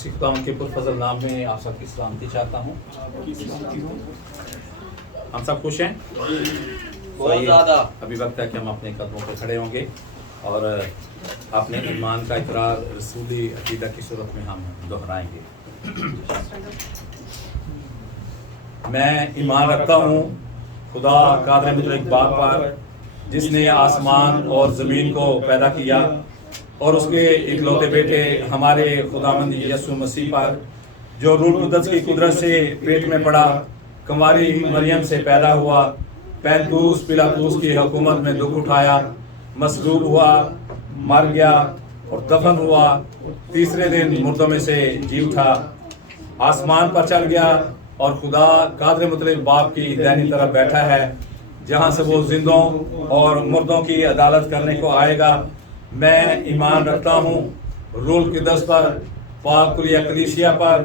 किसी खुदा के पुरफजल नाम में आप सबकी सलामती चाहता हूँ। हम सब खुश हैं? बहुत ज़्यादा। अभी वक्त है कि हम अपने कदमों पर खड़े होंगे और अपने ईमान का इकरार रसूली अकीदा की सूरत में हम दोहराएंगे। मैं ईमान रखता हूँ खुदा कादिर मुतलक बाप पर, जिसने आसमान और ज़मीन को पैदा किया, और उसके इकलौते बेटे हमारे खुदावंद यीशु मसीह पर, जो रूह कुदस की कुदरत से पेट में पड़ा, कुंवारी मरियम से पैदा हुआ, पैंतूस पिलातूस की हुकूमत में दुख उठाया, मसलूब हुआ, मर गया और दफन हुआ, तीसरे दिन मुर्दों में से जी उठा, आसमान पर चल गया और खुदा कादिर मुतलक बाप की दाहिनी तरफ बैठा है, जहाँ से वो जिंदों और मुर्दों की अदालत करने को आएगा। मैं ईमान रखता हूँ रूह कुदस पर, पाक कुलिया कलीसिया पर,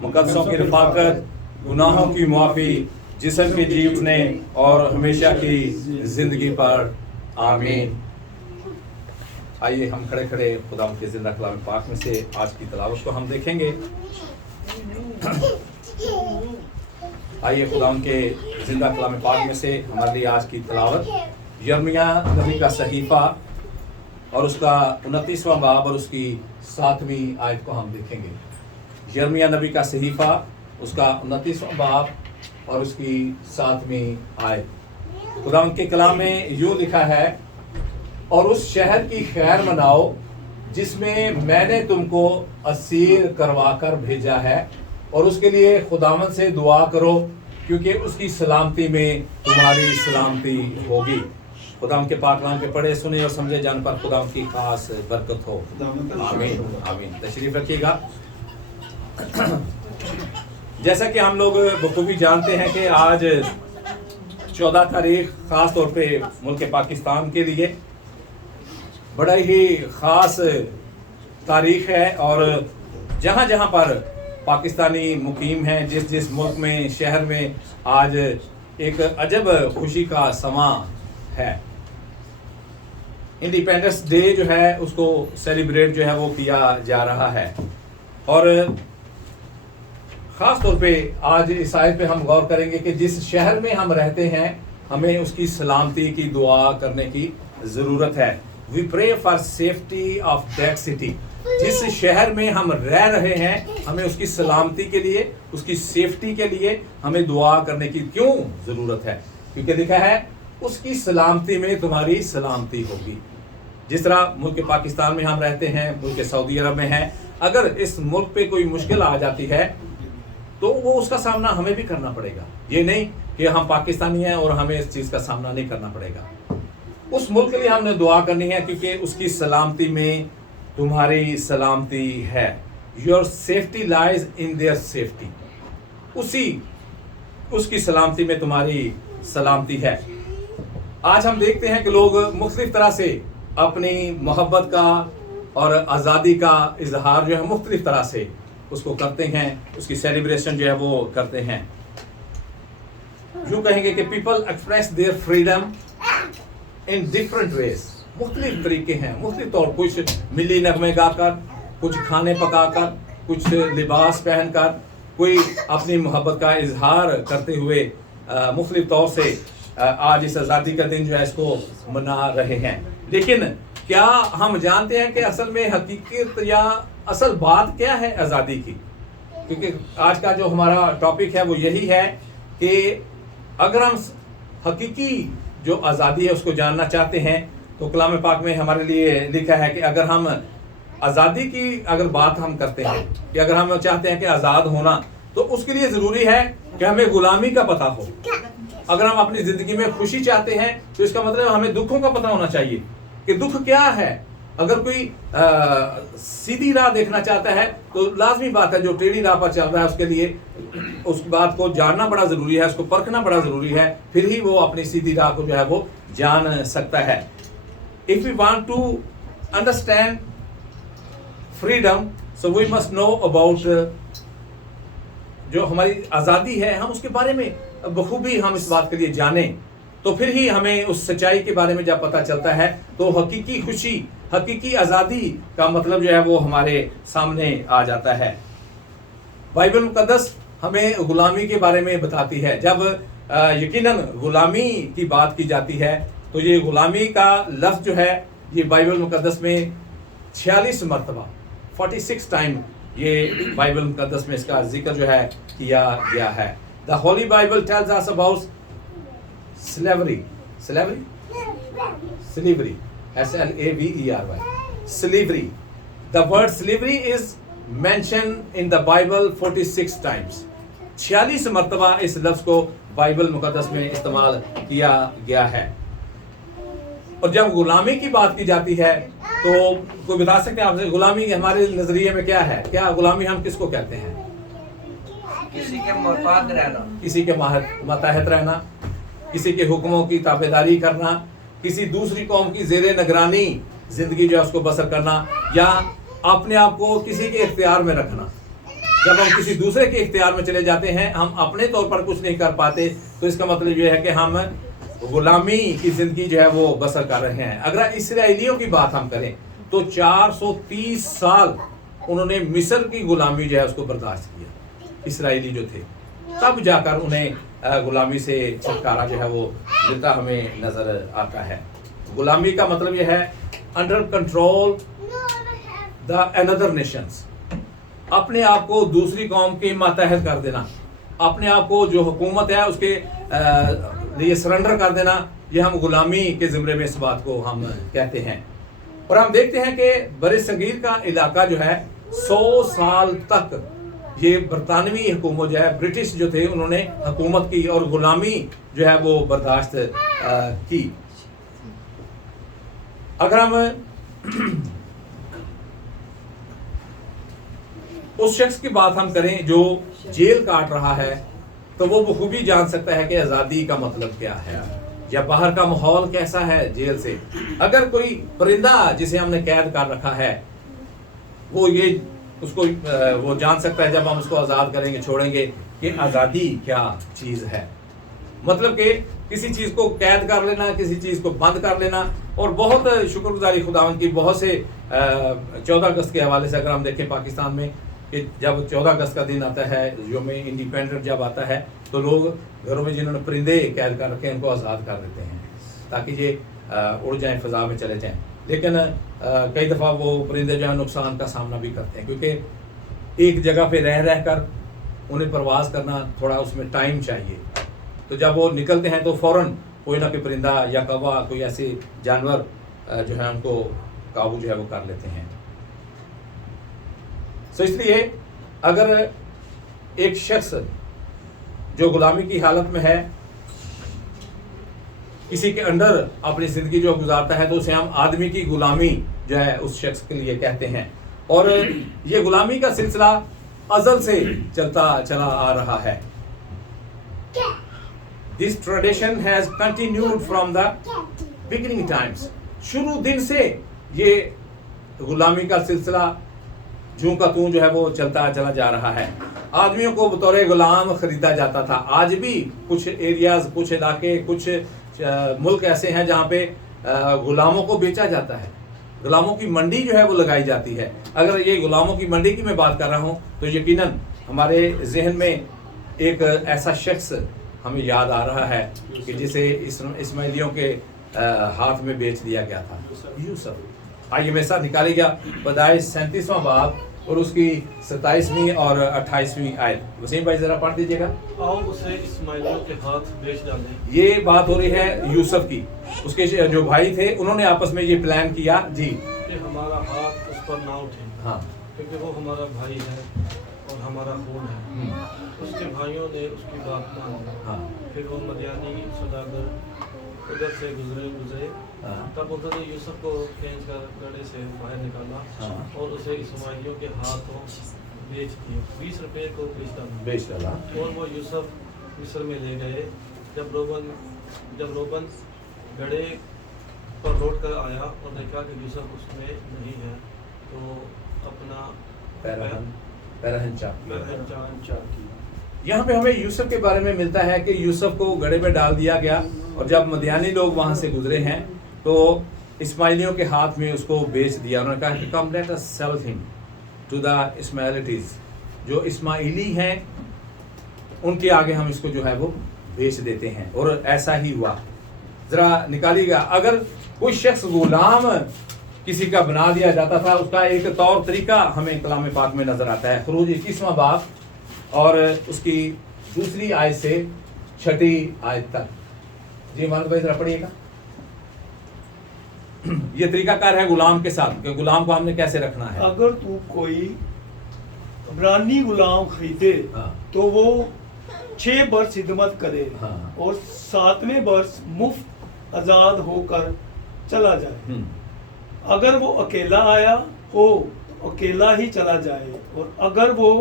मुकद्दसों की रफ़ाकत, गुनाहों की मुआफ़ी, जिस्म के जी उठने और हमेशा की ज़िंदगी पर। आमीन। आइए हम खड़े खड़े खुदा के ज़िंदा कलाम पाक में से आज की तिलावत को हम देखेंगे। आइए खुदा के ज़िंदा कलाम पाक में से हमारे लिए आज की तिलावत यिर्मयाह नबी का सहीफ़ा और उसका 29वां बाब और उसकी 7वीं आयत को हम देखेंगे। यिर्मयाह नबी का सहीफ़ा, उसका 29वां बाब और उसकी 7वीं आयत। खुदा के कलाम में यूँ लिखा है, और उस शहर की खैर मनाओ जिसमें मैंने तुमको असीर करवा कर भेजा है, और उसके लिए खुदावंद से दुआ करो, क्योंकि उसकी सलामती में तुम्हारी सलामती होगी। खुदा के पाक कलाम के पढ़े सुने और समझे जान पर खुदा की खास बरकत हो। आमीन आमीन। तशरीफ रखिएगा। जैसा कि हम लोग बखूबी जानते हैं कि आज 14 तारीख ख़ास तौर पे मुल्क पाकिस्तान के लिए बड़ा ही ख़ास तारीख है, और जहाँ जहाँ पर पाकिस्तानी मुकीम हैं, जिस जिस मुल्क में शहर में आज एक अजब खुशी का समा है। इंडिपेंडेंस डे जो है उसको सेलिब्रेट जो है वो किया जा रहा है, और ख़ास तौर पे आज इस आयत पे हम गौर करेंगे कि जिस शहर में हम रहते हैं हमें उसकी सलामती की दुआ करने की ज़रूरत है। We pray for safety of that city. जिस शहर में हम रह रहे हैं हमें उसकी सलामती के लिए, उसकी सेफ्टी के लिए हमें दुआ करने की क्यों ज़रूरत है? क्योंकि लिखा है उसकी सलामती में तुम्हारी सलामती होगी। जिस तरह मुल्क पाकिस्तान में हम रहते हैं, मुल्क सऊदी अरब में है, अगर इस मुल्क पे कोई मुश्किल आ जाती है तो वो उसका सामना हमें भी करना पड़ेगा। ये नहीं कि हम पाकिस्तानी हैं और हमें इस चीज़ का सामना नहीं करना पड़ेगा। उस मुल्क के लिए हमने दुआ करनी है, क्योंकि उसकी सलामती में तुम्हारी सलामती है। Your safety lies in their safety. उसकी सलामती में तुम्हारी सलामती है। आज हम देखते हैं कि लोग मुख्तलिफ तरह से अपनी मोहब्बत का और आज़ादी का इजहार जो है मुख्तलिफ तरह से उसको करते हैं, उसकी सेलिब्रेशन जो है वो करते हैं। यूँ कहेंगे कि people express their freedom in different ways. मुख्तलिफ तरीके हैं, मुख्तलिफ तौर, कुछ मिली नगमे गाकर, कुछ खाने पकाकर, कुछ लिबास पहनकर, कोई अपनी मोहब्बत का इजहार करते हुए मुख्तलिफ तौर से आज इस आज़ादी का दिन जो है इसको मना रहे हैं। लेकिन क्या हम जानते हैं कि असल में हकीकत या असल बात क्या है आज़ादी की? क्योंकि आज का जो हमारा टॉपिक है वो यही है कि अगर हम हकीकी जो आज़ादी है उसको जानना चाहते हैं तो कलाम पाक में हमारे लिए लिखा है कि अगर हम आज़ादी की अगर बात हम करते हैं कि अगर हम चाहते हैं कि आज़ाद होना, तो उसके लिए ज़रूरी है कि हमें गुलामी का पता हो। अगर हम अपनी ज़िंदगी में खुशी चाहते हैं तो इसका मतलब हमें दुखों का पता होना चाहिए कि दुख क्या है। अगर कोई सीधी राह देखना चाहता है तो लाजमी बात है जो टेढ़ी राह पर चल रहा है उसके लिए उस बात को जानना बड़ा ज़रूरी है, उसको परखना बड़ा ज़रूरी है, फिर ही वो अपनी सीधी राह को जो है वो जान सकता है। If we want to understand freedom so we must know about जो हमारी आज़ादी है, हम उसके बारे में बखूबी हम इस बात के लिए जानें, तो फिर ही हमें उस सच्चाई के बारे में जब पता चलता है तो हकीकी खुशी, हकीकी आज़ादी का मतलब जो है वो हमारे सामने आ जाता है। بائبل مقدس ہمیں غلامی کے بارے میں بتاتی ہے. جب یقیناً غلامی کی بات کی جاتی ہے تو یہ غلامی کا لفظ جو ہے یہ بائبل مقدس میں 46 مرتبہ 46 ٹائم یہ بائبل مقدس میں اس کا ذکر جو ہے کیا گیا ہے. The Holy Bible tells us about slavery. Slavery? Slavery. S-L-A-V-E-R-Y. Slavery. The word slavery is mentioned in the Bible 46 times. 46 مرتبہ اس لفظ کو بائبل مقدس میں استعمال کیا گیا ہے. اور جب غلامی کی بات کی جاتی ہے تو کوئی بتا سکتے ہیں آپ سے غلامی ہمارے نظریے میں کیا ہے؟ کیا غلامی ہم کس کو کہتے ہیں؟ کسی کے محتاط رہنا، کسی کے ماتحت رہنا، کسی کے حکموں کی تابعداری کرنا، کسی دوسری قوم کی زیر نگرانی زندگی جو ہے اس کو بسر کرنا، یا اپنے آپ کو کسی کے اختیار میں رکھنا. جب ہم کسی دوسرے کے اختیار میں چلے جاتے ہیں، ہم اپنے طور پر کچھ نہیں کر پاتے، تو اس کا مطلب یہ ہے کہ ہم غلامی کی زندگی جو ہے وہ بسر کر رہے ہیں. اگر اسرائیلیوں کی بات ہم کریں تو 430 سال انہوں نے مصر کی غلامی جو ہے اس کو برداشت کیا. اسرائیلی جو تھے تب جا کر انہیں غلامی سے چھٹکارا جو ہے وہ ملتا ہمیں نظر آتا ہے. غلامی کا مطلب یہ ہے under control the another nations، اپنے آپ کو دوسری قوم کے ماتحت کر دینا، اپنے آپ کو جو حکومت ہے اس کے لیے سرنڈر کر دینا. یہ ہم غلامی کے زمرے میں اس بات کو ہم کہتے ہیں. اور ہم دیکھتے ہیں کہ بر صغیر کا علاقہ جو ہے 100 سال تک یہ برطانوی حکومت جو ہے برٹش جو تھے انہوں نے حکومت کی اور غلامی جو ہے وہ برداشت کی. اگر ہم اس شخص کی بات ہم کریں جو جیل کاٹ رہا ہے تو وہ بخوبی جان سکتا ہے کہ آزادی کا مطلب کیا ہے یا باہر کا ماحول کیسا ہے جیل سے. اگر کوئی پرندہ جسے ہم نے قید کر رکھا ہے وہ یہ اس کو وہ جان سکتا ہے جب ہم اس کو آزاد کریں گے چھوڑیں گے کہ آزادی کیا چیز ہے. مطلب کہ کسی چیز کو قید کر لینا، کسی چیز کو بند کر لینا. اور بہت شکر گزاری خداوند کی بہت سے 14 اگست کے حوالے سے اگر ہم دیکھیں پاکستان میں کہ جب 14 اگست کا دن آتا ہے، یوم انڈیپینڈنٹ جب آتا ہے تو لوگ گھروں میں جنہوں نے پرندے قید کر رکھے ہیں ان کو آزاد کر دیتے ہیں تاکہ یہ اڑ جائیں، فضا میں چلے جائیں. لیکن کئی دفعہ وہ پرندے جو ہیں نقصان کا سامنا بھی کرتے ہیں کیونکہ ایک جگہ پہ رہ کر انہیں پرواز کرنا تھوڑا اس میں ٹائم چاہیے. تو جب وہ نکلتے ہیں تو فوراً کوئی نہ کوئی پرندہ یا کوا کوئی ایسے جانور جو ہے ان کو قابو جو ہے وہ کر لیتے ہیں. تو اس لیے اگر ایک شخص جو غلامی کی حالت میں ہے کسی کے انڈر اپنی زندگی جو گزارتا ہے تو اسے ہم آدمی کی غلامی جو ہے اس شخص کے لیے کہتے ہیں. اور یہ غلامی کا سلسلہ ازل سے چلتا چلا آ رہا ہے. This tradition has continued from the beginning times. شروع دن سے یہ غلامی کا سلسلہ جوں کا توں جو ہے وہ چلتا چلا جا رہا ہے. آدمیوں کو بطور غلام خریدا جاتا تھا. آج بھی کچھ ایریاز، کچھ علاقے، کچھ ملک ایسے ہیں جہاں پہ غلاموں کو بیچا جاتا ہے. غلاموں کی منڈی جو ہے وہ لگائی جاتی ہے. اگر یہ غلاموں کی منڈی کی میں بات کر رہا ہوں تو یقیناً ہمارے ذہن میں ایک ایسا شخص ہمیں یاد آ رہا ہے کہ جسے اسماعیلیوں کے ہاتھ میں بیچ دیا گیا تھا، یوسف. آئیے میرے ساتھ نکالی گیا پیدائش 37واں باب اور اس کی 27ویں اور 28ویں آیت. وسیم بھائی ذرا پڑھ دیجیے گا. آؤ اسے اسماعیلیوں کے ہاتھ بیچ ڈالیں. یہ بات ہو رہی ہے یوسف کی. اس کے جو بھائی تھے انہوں نے آپس میں یہ پلان کیا جی کہ ہمارا ہاتھ اس پر نہ اٹھے. ہاں، کیونکہ وہ ہمارا بھائی ہے اور ہمارا خون ہے. اس کے بھائیوں نے اس کی بات نہ مانی. ہاں، پھر وہ مدیانی سوداگر ادھر سے گزرے. تب انہوں نے یوسف کو کھینچ کر گڑھے سے باہر نکالا اور اسے اسماعیلیوں کے ہاتھوں بیچ دیا. 20 روپے کو بیچ ڈالا. اور وہ یوسف مصر میں لے گئے. جب روبن گڑھے پر لوٹ کر آیا اور دیکھا کہ یوسف اس میں نہیں ہے تو اپنا پیرہن چاک کی. یہاں پہ ہمیں یوسف کے بارے میں ملتا ہے کہ یوسف کو گڑھے میں ڈال دیا گیا اور جب مدیانی لوگ وہاں سے گزرے ہیں تو اسماعیلیوں کے ہاتھ میں اس کو بیچ دیا. انہوں نے کہا کہ کم لیٹ اس سیل ہم ٹو دا اسماعیلیٹیز. जो इस्माइली हैं उनके आगे हम इसको जो है वो बेच देते हैं, और ऐसा ही हुआ। जरा निकालिएगा, अगर कोई शख्स गुलाम किसी का बना दिया जाता था, उसका एक तौर तरीका हमें कलाम पाक में नजर आता है। खुरूज 21वां बाब और उसकी दूसरी आयत से 6ठी आयत तक। जी मान भाई जरा पढ़िएगा। ये तरीकाकार है गुलाम के साथ कि गुलाम को हमने कैसे रखना है। अगर तू कोई इब्रानी गुलाम खरीदे हाँ। तो वो 6 वर्ष खिदमत करे हाँ। और 7वें वर्ष मुफ्त आजाद होकर चला जाए। अगर वो अकेला आया हो तो अकेला ही चला जाए, और अगर वो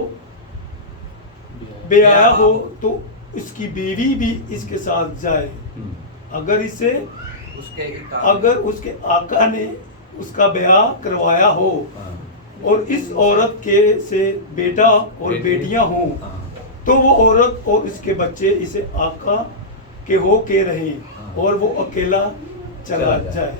बेआया हो तो इसकी बीवी भी इसके साथ जाए। अगर इसे अगर उसके आका ने उसका ब्याह करवाया हो और इस औरत के से बेटा और बेटियां हों तो वो औरत और इसके बच्चे इसे आका के हो के रहें और वो अकेला चला जाए।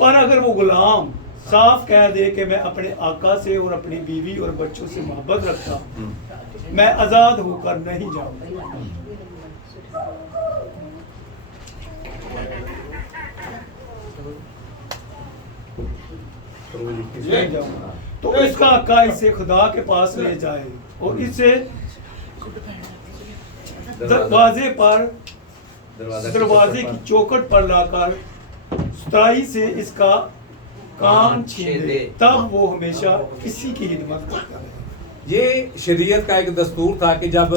पर अगर वो गुलाम साफ कह दे कि मैं अपने आका से और अपनी बीवी और बच्चों से मोहब्बत रखता हूं, मैं आजाद होकर नहीं जाऊंगा, नहीं जाऊंगा, तो इसका आका इसे खुदा के पास ले जाए और इसे दरवाजे की चौखट पर लाकर सुताई से इसका कान छीन दे, तब वो हमेशा इसी की खिदमत करता है। ये शरीयत का एक दस्तूर था कि जब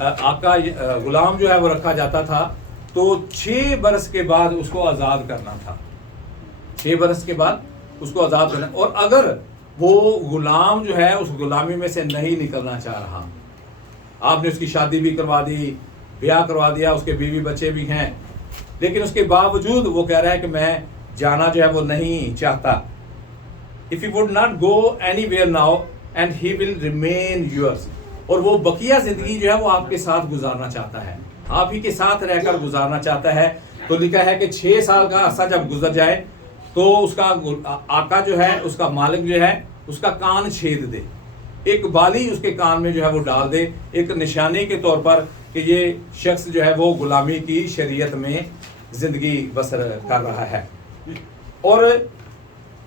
आका गुलाम जो है वो रखा जाता था तो 6 बरस के बाद उसको आज़ाद करना था। 6 बरस के बाद उसको आज़ाद करना, और अगर वो गुलाम जो है उस गुलामी में से नहीं निकलना चाह रहा, आपने उसकी शादी भी करवा दी, ब्याह करवा दिया, उसके बीवी बच्चे भी हैं, लेकिन उसके बावजूद वो कह रहा है कि मैं जाना जो है वो नहीं चाहता। If you would not go anywhere now and he will remain yours, और वो बकिया जिंदगी जो है वो आपके साथ गुजारना चाहता है, आप ही के साथ रहकर गुजारना चाहता है, तो लिखा है कि 6 साल का अरसा जब गुजर जाए तो उसका आका जो है, उसका मालिक जो है, उसका कान छेद दे, एक बाली उसके कान में जो है वो डाल दे, एक निशानी के तौर पर कि ये शख्स जो है वो गुलामी की शरीयत में जिंदगी बसर कर रहा है। और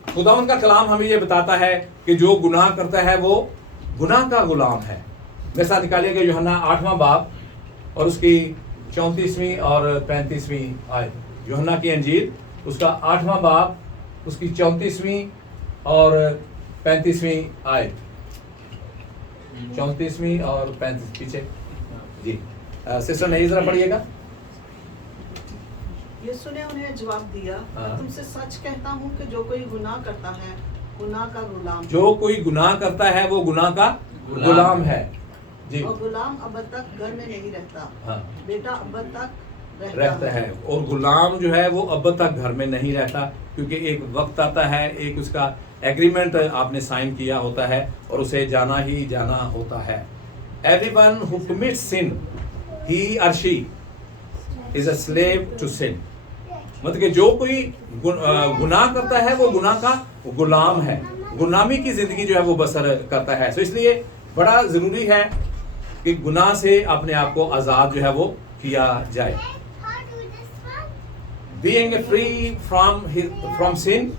खुदावंद का कलाम हमें ये बताता है कि जो गुनाह करता है वो गुनाह का गुलाम है। मेरे साथ निकालिएगा यूहन्ना 8वां बाब और उसकी 34वीं और 35वीं आयत। यूहन्ना की अंजील उसका 8वां बाब, उसकी 34वीं और 35वीं आयत। 34वीं और 35 पीछे जी सिस्टर नहीं जरा पढ़िएगा। यीशु ने उन्हें जवाब दिया, मैं तुमसे सच कहता हूँ कि जो कोई गुनाह करता है गुनाह का गुलाम, जो कोई गुनाह करता है वो गुनाह का गुलाम है जी। और गुलाम अब तक घर में नहीं रहता, हाँ। बेटा अब तक रहता है, और गुलाम जो है वो अब तक घर में नहीं रहता, क्योंकि एक वक्त आता है, एक उसका एग्रीमेंट आपने साइन किया होता है और उसे जाना ही जाना होता है। Everyone who commits sin, he or she is a slave to sin. मतलब कि जो कोई गुनाह करता है वो गुनाह का गुलाम है, गुलामी की जिंदगी जो है वो बसर करता है। तो इसलिए बड़ा जरूरी है कि गुनाह से अपने आप को आजाद जो है वो किया जाए। Being free from sin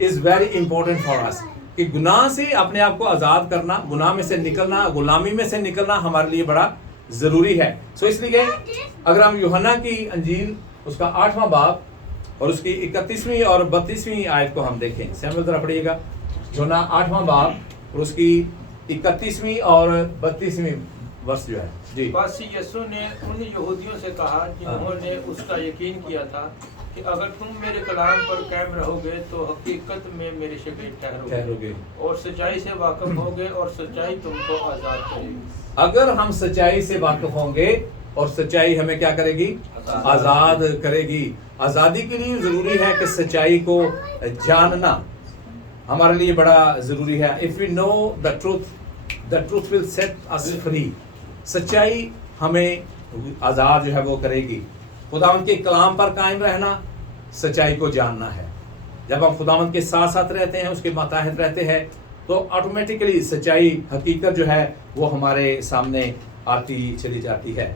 is very important for us. कि गुनाह से अपने आप को आज़ाद करना, गुनाह में से निकलना, गुलामी में से निकलना हमारे लिए बड़ा ज़रूरी है। सो इसलिए अगर हम यूहन्ना की अंजील उसका 8वां बाब और उसकी 31वीं और 32वीं आयत को हम देखें, सैमुअल जरा पढ़िएगा। यूहन्ना 8वां बाब और उसकी 31वीं और 32वीं वर्ष जो है जी। बस यीशु ने उन यहूदियों से कहा जिन्होंने उसका यकीन किया था कि अगर तुम मेरे कलाम पर कायम रहोगे तो हकीकत में मेरे शागिर्द ठहरोगे और सच्चाई से वाकिफ होगे और सच्चाई तुमको आजाद करेगी। अगर हम सच्चाई से वाकिफ होंगे और सच्चाई हमें क्या करेगी? आजाद करेगी। आजादी के लिए जरूरी है कि सच्चाई को जानना हमारे लिए बड़ा जरूरी है। If we know the truth will set us free. सच्चाई हमें आजाद जो है वो करेगी। खुदावंद के कलाम पर कायम रहना सच्चाई को जानना है। जब हम खुदावंद के साथ साथ रहते हैं, उसके मातहत रहते हैं, तो ऑटोमेटिकली सच्चाई, हकीकत जो है वो हमारे सामने आती चली जाती है।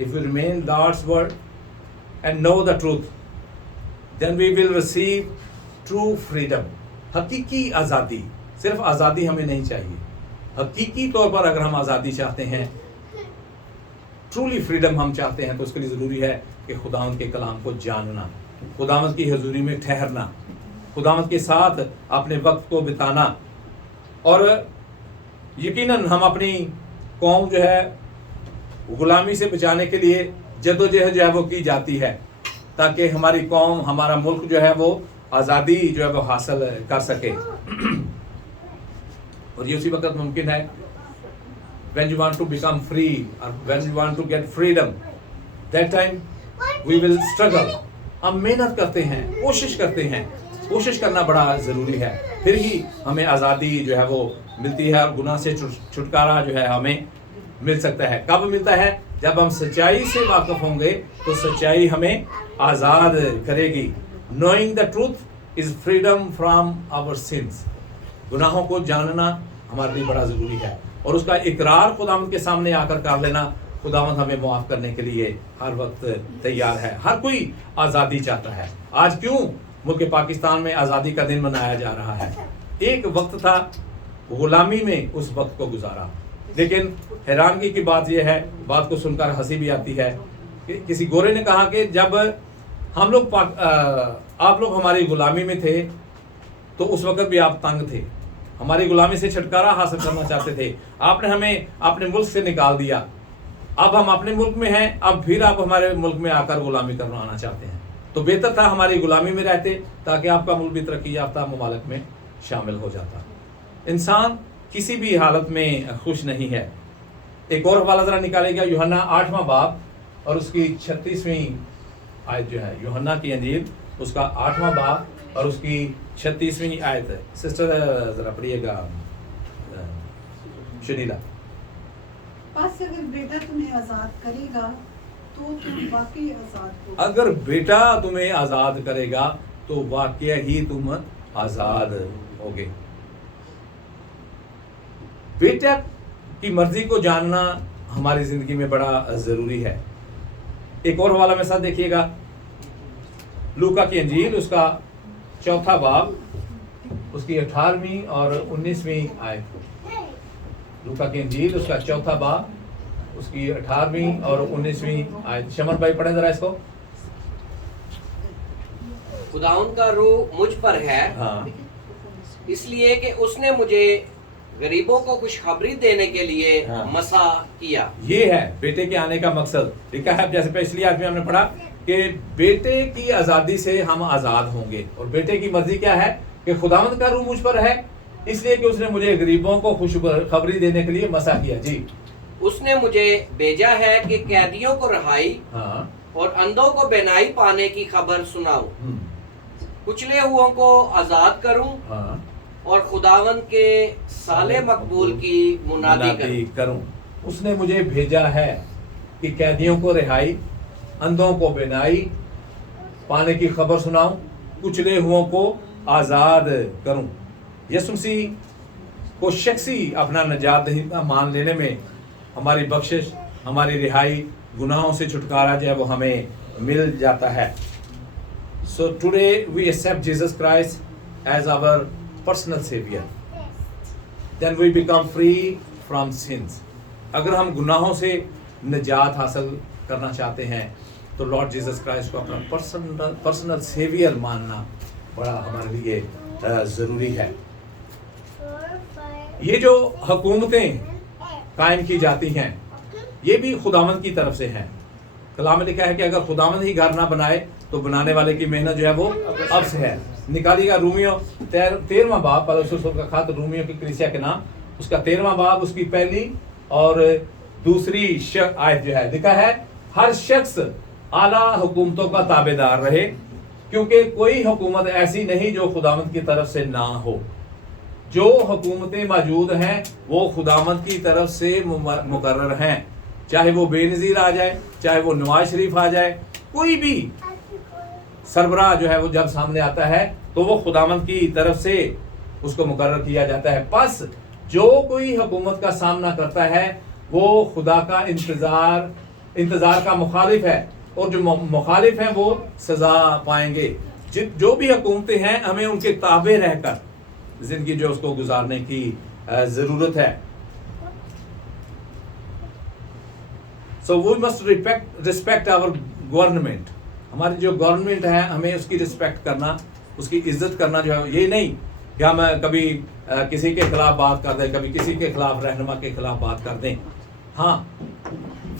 If we remain God's word and know the truth, then we will receive true freedom. हकीकी आज़ादी, सिर्फ आज़ादी हमें नहीं चाहिए, हकीकी तौर पर अगर हम आज़ादी चाहते हैं, ट्रूली फ्रीडम हम चाहते हैं, तो उसके लिए ज़रूरी है कि खुदावंद के कलाम को जानना, खुदावंद की हजूरी में ठहरना, खुदावंद के साथ अपने वक्त को बिताना। और यकीनन हम अपनी कौम जो है गुलामी से बचाने के लिए जद्दोजहद जो है वो की जाती है, ताकि हमारी कौम, हमारा मुल्क जो है वो आज़ादी जो है वो हासिल कर सके। और ये उसी वक्त मुमकिन है when you want to become free or when you want to get freedom, that time we will struggle. हम मेहनत करते हैं, कोशिश करते हैं, कोशिश करना बड़ा ज़रूरी है, फिर ही हमें आज़ादी जो है वो मिलती है और गुनाह से छुटकारा जो है हमें मिल सकता है। कब मिलता है? जब हम सच्चाई से वाकिफ होंगे तो सच्चाई हमें आज़ाद करेगी। Knowing the truth is freedom from our sins. गुनाहों को जानना हमारे लिए बड़ा ज़रूरी है और उसका इकरार खुदावंद के सामने आकर कर लेना। खुदावंद हमें मुआफ़ करने के लिए हर वक्त तैयार है। हर कोई आज़ादी चाहता है। आज क्यों मुल्क पाकिस्तान में आज़ादी का दिन मनाया जा रहा है? एक वक्त था, गुलामी में उस वक्त को गुजारा, लेकिन हैरानगी की बात यह है, बात को सुनकर हंसी भी आती है कि किसी गोरे ने कहा कि जब हम लोग आप लोग हमारी गुलामी में थे तो उस वक्त भी आप तंग थे, हमारी गुलामी से छुटकारा हासिल करना चाहते थे, आपने हमें अपने मुल्क से निकाल दिया, अब हम अपने मुल्क में हैं, अब फिर आप हमारे मुल्क में आकर गुलामी करवाना चाहते हैं। तो बेहतर था हमारी गुलामी में रहते, ताकि आपका मुल्क भी तरक्की याफ्ता ममालिक में शामिल हो जाता। इंसान किसी भी हालत में खुश नहीं है। एक और हवाला ज़रा निकालेगा, यूहन्ना 8वां बाब और उसकी 36वीं आयत जो है, यूहन्ना की अंजील उसका 8वां बाब और उसकी 36वीं आयत है। सिस्टर ज़रा पढ़िएगा शनीला। बस अगर बेटा तुम्हें आज़ाद करेगा तो तुम वाकई आज़ाद हो। अगर बेटा तुम्हें आज़ाद करेगा तो वाकई ही तुम आज़ाद होगे। बेटा की मर्जी को जानना हमारी ज़िंदगी में बड़ा ज़रूरी है। एक और हवाला में साथ देखिएगा, लूका की अंजील उसका 4वां बाब उसकी 18वीं और 19वीं आयत। लूका की अंजील उसका 4वां बाब उसकी 18वीं और 19वीं आयत। शमन भाई पढ़े जरा इसको। खुदाउन का रूह मुझ पर है, हाँ, इसलिए कि उसने मुझे गरीबों को खुशखबरी देने के लिए हाँ, मसा किया। ये है बेटे के आने का मकसद। लिखा है जैसे पिछली आयत में हमने पढ़ा कि बेटे की आज़ादी से हम आज़ाद होंगे, और बेटे की मर्जी क्या है कि खुदावंद का रूह मुझ पर है, इसलिए कि उसने मुझे गरीबों को खुशखबरी देने के लिए मसा किया। जी, उसने मुझे भेजा है कि कैदियों को रिहाई, हाँ, और अंधों को बेनाई पाने की खबर सुनाऊं, कुचले हुओं को आज़ाद करूं, हाँ, और खुदावंद के साले मकबूल की मुनादी करूं। उसने मुझे भेजा है कि कैदियों को रिहाई, अंधों को बेनाई पाने की खबर सुनाऊं, कुचले हुओं को आज़ाद करूं। यीशु मसीह को शख्सी अपना निजात दहिंदा मान लेने में हमारी बख्शिश, हमारी रिहाई, गुनाहों से छुटकारा जो है वो हमें मिल जाता है। So today we accept Jesus Christ as our personal saviour, then we become free from sins. अगर हम गुनाहों से निजात हासिल करना चाहते हैं तो लॉर्ड जीसस क्राइस्ट को अपना पर्सनल सेवियर मानना बड़ा हमारे लिए ज़रूरी है। ये जो हुकूमतें कायम की जाती हैं ये भी खुदावंद की तरफ से हैं। कलाम में लिखा है कि अगर खुदावंद ही घर ना बनाए तो बनाने वाले की मेहनत जो है वो अब से है। निकालिएगा रूमियों 13वां बाब, पौलुस का खत रूमियों की कलीसिया के नाम, उसका 13वां बाब उसकी पहली और दूसरी आयत जो है, लिखा है हर शख्स आला हुकूमतों का ताबेदार रहे, क्योंकि कोई हुकूमत ऐसी नहीं जो खुदावंद की तरफ से ना हो। जो हुकूमतें मौजूद हैं वो खुदावंद की तरफ से मुकर्रर हैं, चाहे वो बेनज़ीर आ जाए, चाहे वो नवाज शरीफ आ जाए, कोई भी सरबराह जो है वो जब सामने आता है तो वो खुदावंद की तरफ से اس کو مقرر کیا جاتا ہے. پس جو کوئی حکومت کا سامنا کرتا ہے وہ خدا کا انتظار کا مخالف ہے, اور جو مخالف ہیں وہ سزا پائیں گے. جو بھی حکومتیں ہیں ہمیں ان کے تابع رہ کر زندگی جو اس کو گزارنے کی ضرورت ہے. So we must respect our government. ہماری جو گورنمنٹ ہے ہمیں اس کی رسپیکٹ کرنا, اس کی عزت کرنا جو ہے, یہ نہیں کہ ہم کبھی کسی کے خلاف بات کر دیں, کبھی کسی کے خلاف رہنما کے خلاف بات کر دیں. ہاں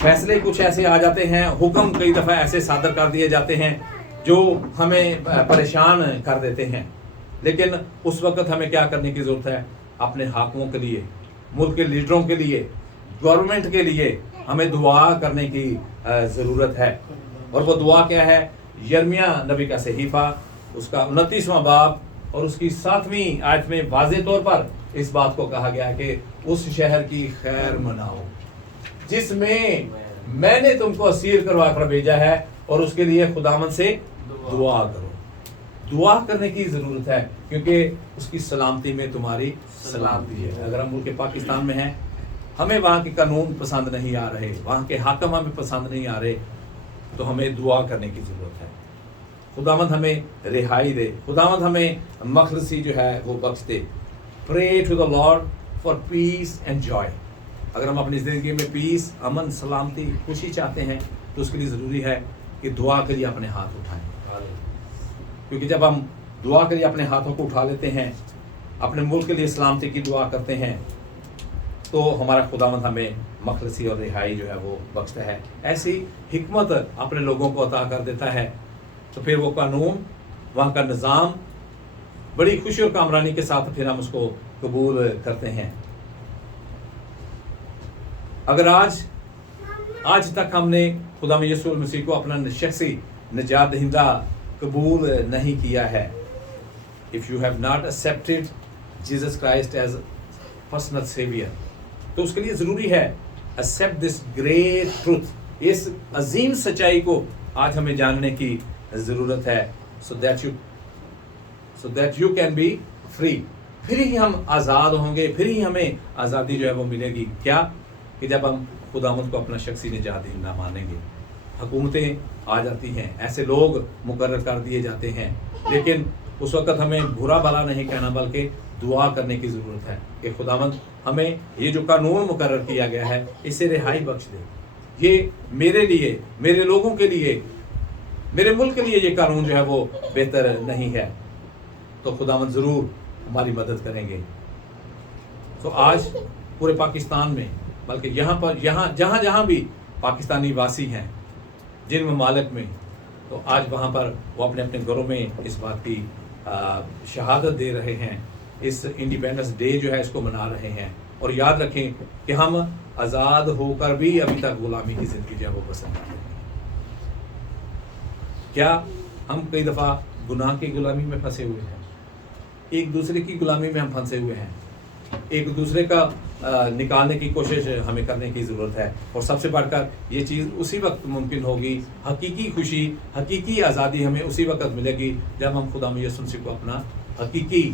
فیصلے کچھ ایسے آ جاتے ہیں, حکم کئی دفعہ ایسے صادر کر دیے جاتے ہیں جو ہمیں پریشان کر دیتے ہیں, لیکن اس وقت ہمیں کیا کرنے کی ضرورت ہے؟ اپنے حاکموں کے لیے, ملک کے لیڈروں کے لیے, گورنمنٹ کے لیے ہمیں دعا کرنے کی ضرورت ہے. اور وہ دعا کیا ہے؟ یرمیہ نبی کا صحیفہ اس کا 29واں باب اور اس کی 7ویں آیت میں واضح طور پر اس بات کو کہا گیا ہے کہ اس شہر کی خیر مناؤ جس میں میں نے تم کو اسیر کروا کر بھیجا ہے, اور اس کے لیے خداوند سے دعا کرو. دعا کرنے کی ضرورت ہے کیونکہ اس کی سلامتی میں تمہاری سلامتی ہے. اگر ہم ملک پاکستان میں ہیں, ہمیں وہاں کے قانون پسند نہیں آ رہے, وہاں کے حاکم ہمیں پسند نہیں آ رہے, تو ہمیں دعا کرنے کی ضرورت ہے. خداوند ہمیں رہائی دے, خداوند ہمیں مخلصی جو ہے وہ بخش دے. Pray to the Lord for peace and joy. اگر ہم اپنی زندگی میں پیس, امن, سلامتی, خوشی چاہتے ہیں تو اس کے لیے ضروری ہے کہ دعا کے لیے اپنے ہاتھ اٹھائیں. کیونکہ جب ہم دعا کے لیے اپنے ہاتھوں کو اٹھا لیتے ہیں, اپنے ملک کے لیے سلامتی کی دعا کرتے ہیں, تو ہمارا خداوند ہمیں مخلصی اور رہائی جو ہے وہ بخشتا ہے. ایسی حکمت اپنے لوگوں کو عطا کر دیتا ہے, تو پھر وہ قانون, وہاں کا نظام بڑی خوشی اور کامرانی کے ساتھ پھر ہم اس کو قبول کرتے ہیں. اگر آج تک ہم نے خدا یسوع مسیح کو اپنا شخصی نجات دہندہ قبول نہیں کیا ہے, if you have not accepted Jesus Christ as personal savior, تو اس کے لیے ضروری ہے accept this great truth. اس عظیم سچائی کو آج ہمیں جاننے کی ضرورت ہے, so that you can be free. پھر ہی ہم آزاد ہوں گے, پھر ہی ہمیں آزادی جو ہے وہ ملے گی. کیا کہ جب ہم خداوند کو اپنا شخصی نجات دہندہ مانیں گے. حکومتیں آ جاتی ہیں, ایسے لوگ مقرر کر دیے جاتے ہیں, لیکن اس وقت ہمیں برا بھلا نہیں کہنا بلکہ دعا کرنے کی ضرورت ہے کہ خداوند ہمیں یہ جو قانون مقرر کیا گیا ہے اس سے رہائی بخش دے. یہ میرے لیے, میرے لوگوں کے لیے, میرے ملک کے لیے یہ قانون جو ہے وہ بہتر نہیں ہے. تو خداوند ضرور ہماری مدد کریں گے. تو آج پورے پاکستان میں, بلکہ جہاں بھی پاکستانی واسی ہیں جن ممالک میں, تو آج وہاں پر وہ اپنے اپنے گھروں میں اس بات کی شہادت دے رہے ہیں, اس انڈیپینڈنس ڈے جو ہے اس کو منا رہے ہیں. اور یاد رکھیں کہ ہم آزاد ہو کر بھی ابھی تک غلامی کی زندگی جو ہے وہ پسند کرتے ہیں. کیا ہم کئی دفعہ گناہ کی غلامی میں پھنسے ہوئے ہیں, ایک دوسرے کی غلامی میں ہم پھنسے ہوئے ہیں, ایک دوسرے کا نکالنے کی کوشش ہمیں کرنے کی ضرورت ہے. اور سب سے بڑھ کر یہ چیز اسی وقت ممکن ہوگی, حقیقی خوشی, حقیقی آزادی ہمیں اسی وقت ملے گی جب ہم خدا یسوع مسیح کو اپنا حقیقی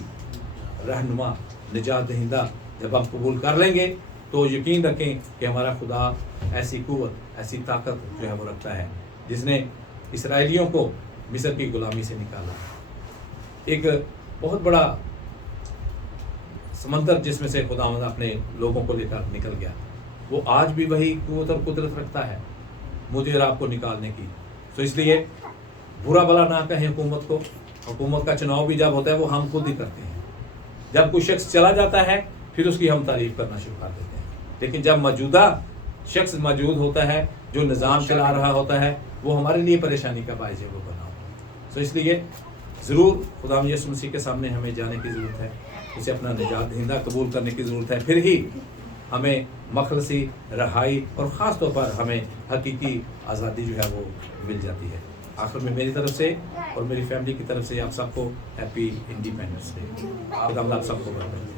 رہنما, نجات دہندہ جب ہم قبول کر لیں گے. تو یقین رکھیں کہ ہمارا خدا ایسی قوت, ایسی طاقت جو ہے وہ رکھتا ہے جس نے اسرائیلیوں کو مصر کی غلامی سے نکالا. ایک بہت بڑا سمندر جس میں سے خداوند اپنے لوگوں کو لے کر نکل گیا, وہ آج بھی وہی قوت اور قدرت رکھتا ہے مجھے اور آپ کو نکالنے کی. تو اس لیے برا بلا نہ کہیں حکومت کو. حکومت کا چناؤ بھی جب ہوتا ہے وہ ہم خود ہی کرتے ہیں. جب کوئی شخص چلا جاتا ہے پھر اس کی ہم تعریف کرنا شروع کر دیتے ہیں, لیکن جب موجودہ شخص موجود ہوتا ہے, جو نظام چلا رہا ہوتا ہے, وہ ہمارے لیے پریشانی کا باعث ہے وہ بنا ہوتا ہے. تو اس لیے ضرور خدا یسوع مسیح کے سامنے ہمیں جانے کی ضرورت ہے, اسے اپنا نجات دہندہ قبول کرنے کی ضرورت ہے. پھر ہی ہمیں مخلصی, رہائی اور خاص طور پر ہمیں حقیقی آزادی جو ہے وہ مل جاتی ہے. آخر میں میری طرف سے اور میری فیملی کی طرف سے آپ سب کو ہیپی انڈیپینڈنس ڈے. آپ سب کو برکت دے.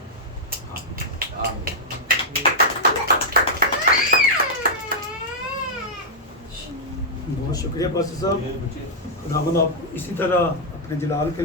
بہت شکریہ پاسٹر صاحب. خداوند آپ اسی طرح اپنے جلال کے